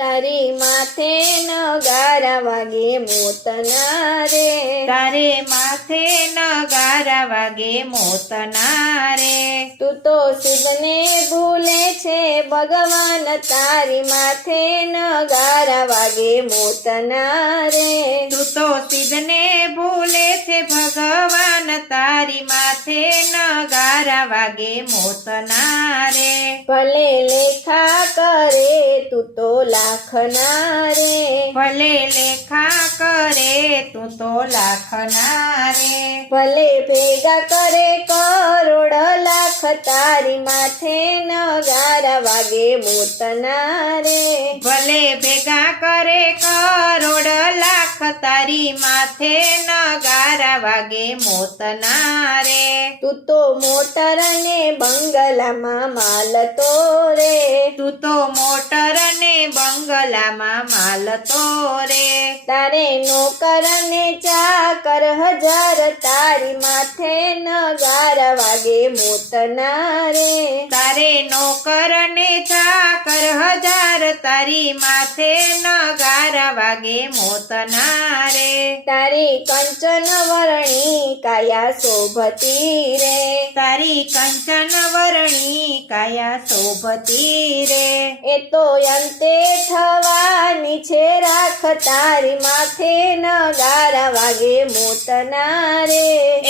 તારી માથે નગારા વાગે મોતના રે, તારે માથે નગારા વાગે મોતના રે. તું તો શિવને ભૂલે છે ભગવાન, તારી માથે નગારા વાગે મોતના રે. તું તો સિદ્ધને ભૂલે છે ભગવાન, તારી માથે નગારા વાગે મોતના રે. ભલે લેખા કરે તું તો લાખના રે, ભલે લેખા કરે તું તો લાખના રે. ભલે ભેગા કરે કરોડ લાખ, તારી માથે નગારા વાગે મોતના રે. ભલે ભેગા કરે કરોડ લાખ, તારી માથે નગારા વાગે મોતના રે. તું તો મોટર ને બંગલામાં માલતો રે, તું તો મોટર ને બંગલામાં માલતો રે. તારે નોકર ને ચાકર હજાર, તારી માથે નગારા વાગે મોતના રે. તારે નોકર ને ચાકર હજાર, તારી માથે નગારા વાગે મોતના રે. તારી કંચન વર્ણી કાયા શોભતી રે, તારી કંચન વર્ણી કાયા શોભતી રે. એ તો અંતે થવાની છે રાખ, તારી માથે નગારા વાગે મોતના રે.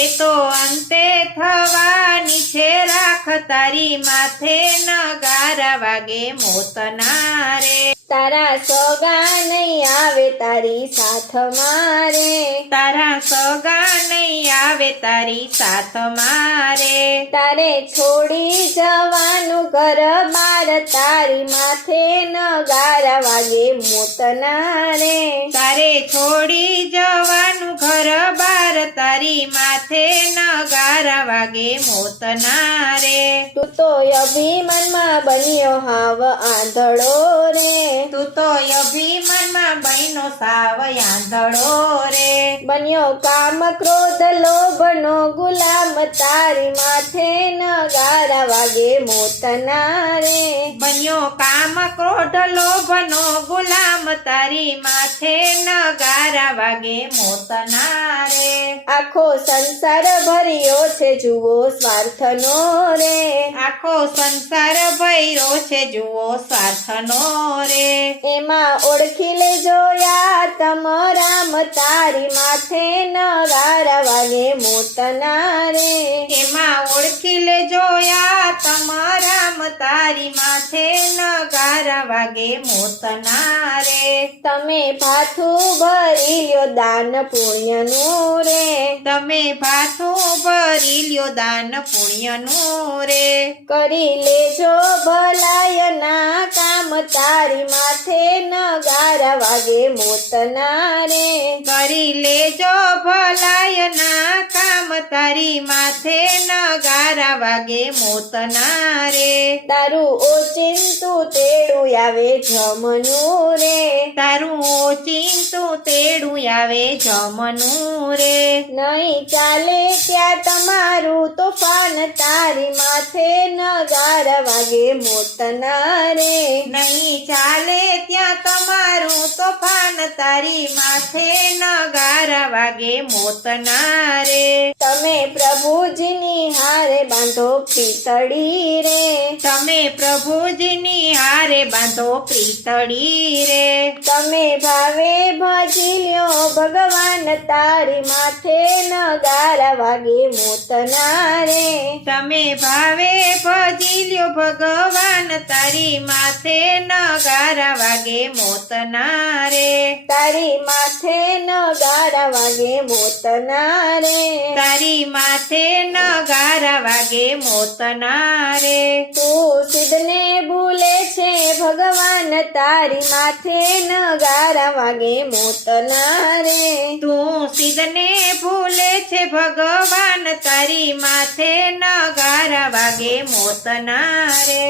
એ તો અંતે થવાની છે રાખ, તારી માથે નગારા વાગે મોતના રે. તારા સગા નહીં આવે તારી સાથ મારે, તારા સગા નહીં આવે તારી સાથ મારે. તારે છોડી જવાનું ઘર બાર, તારી માથે નગારા વાગે મોતના રે. તારે છોડી જવાનું ઘર બાર, તારી માથે નગારા વાગે મોતના રે. તું તો અભિમાનમાં બન્યો હાવ આંધળો રે, તું તો અભિમાનમાં બહેનો સાવ આંધળો રે. બન્યો કામ ક્રોધ લોભનો ગુલામ, તારી માથે નગારા વાગે મોતના રે. બન્યો કામ ક્રોધ લોભનો ગુલામ, તારી માથે નગારા વાગે મોતના રે. આખો સંસાર ભર્યો છે જુઓ સ્વાર્થનો રે, આખો સંસાર ભર્યો છે જુઓ સ્વાર્થનો રે. એમાં ઓળખી લેજો યાતમ રામ, તારી માથે નગારા વાગે મોતના રે. એમાં ઓળખી લેજો યાતમ રામ, તારી માથે નગારા વાગે મોતના રે. તમે ભાથું ભરી લ્યો દાન પુણ્યનું રે, તમે ભાથું ભરી લ્યો દાન પુણ્યનું રે. કરી લેજો ભલાયના કામ, તારી માથે નગારા વાગે મોતના રે. કરી લેજો ભલાયના કામ, તારી માથે નગારા વાગે મોતના રે. તારું ઓચિંતું તેડું આવે જમનું રે, તારું ઓચિંતું તેડું આવે જમનું રે. નહીં ચાલે ત્યાં તમારું તોફાન, તારી માથે નગારા વાગે મોતના રે. નહીં ચાલે ત્યાં તમારું તોફાન, તારી માથે નગારા વાગે મોતના રે. તમે પ્રભુજીની હારે બાંધો પિતળી રે, તમે પ્રભુજીની હારે બાંધો પ્રીતળી રે. તમે ભાવે ભજી લ્યો ભગવાન, તારી માથે નગારા વાગે મોતના રે. તમે ભાવે ભજી લ્યો ભગવાન, તારી માથે નગારા વાગે મોતના રે. તારી માથે નગારા વાગે મોતના રે. તારી માથે નગારા વાગે મોતના રે. તું સિદ્ધને ભૂલે છે ભગવાન, તારી માથે નગારા વાગે મોતના રે. તું સિદ્ધને ભૂલે છે ભગવાન, તારી માથે નગારા વાગે મોતના રે.